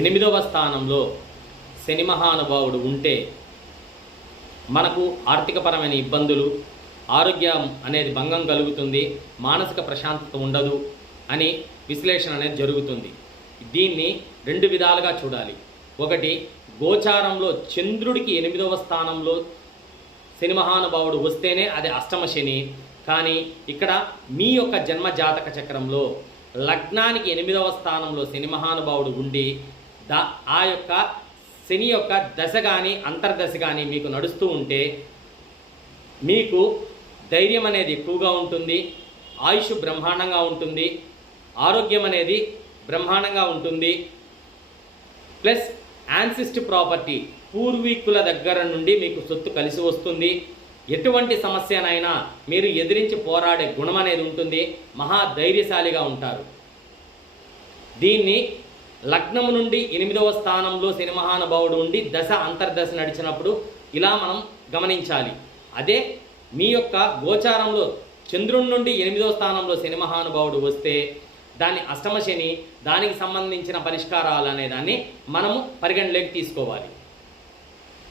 8వ స్థానంలో శని మహానుభావుడు ఉంటే మనకు ఆర్థికపరమైన ఇబ్బందులు, ఆరోగ్యం అనేది భంగం కలుగుతుంది, మానసిక ప్రశాంతత ఉండదు అని విశ్లేషణ అనేది జరుగుతుంది. దీన్ని 2 విధాలుగా చూడాలి. ఒకటి, గోచారంలో చంద్రుడికి 8వ స్థానంలో శని మహానుభావుడు వస్తేనే అది అష్టమ శని. కానీ ఇక్కడ మీ యొక్క జన్మ జాతక చక్రంలో లగ్నానికి 8వ స్థానంలో శని మహానుభావుడు ఉండి ఆ యొక్క శని యొక్క దశ కానీ అంతర్దశ కానీ మీకు నడుస్తూ ఉంటే మీకు ధైర్యం అనేది ఎక్కువగా ఉంటుంది, ఆయుష్ బ్రహ్మాండంగా ఉంటుంది, ఆరోగ్యం అనేది బ్రహ్మాండంగా ఉంటుంది. ప్లస్ యాన్సిస్ట్ ప్రాపర్టీ, పూర్వీకుల దగ్గర నుండి మీకు సొత్తు కలిసి వస్తుంది. ఎటువంటి సమస్యనైనా మీరు ఎదిరించి పోరాడే గుణం అనేది ఉంటుంది, మహా ధైర్యశాలిగా ఉంటారు. దీన్ని లగ్నము నుండి 8వ స్థానంలో శని మహానుభావుడు ఉండి దశ అంతర్దశ నడిచినప్పుడు ఇలా మనం గమనించాలి. అదే మీ యొక్క గోచారంలో చంద్రుడి నుండి 8వ స్థానంలో శని మహానుభావుడు వస్తే దాన్ని అష్టమ శని, దానికి సంబంధించిన పరిష్కారాలు అనే దాన్ని మనము పరిగణలోకి తీసుకోవాలి.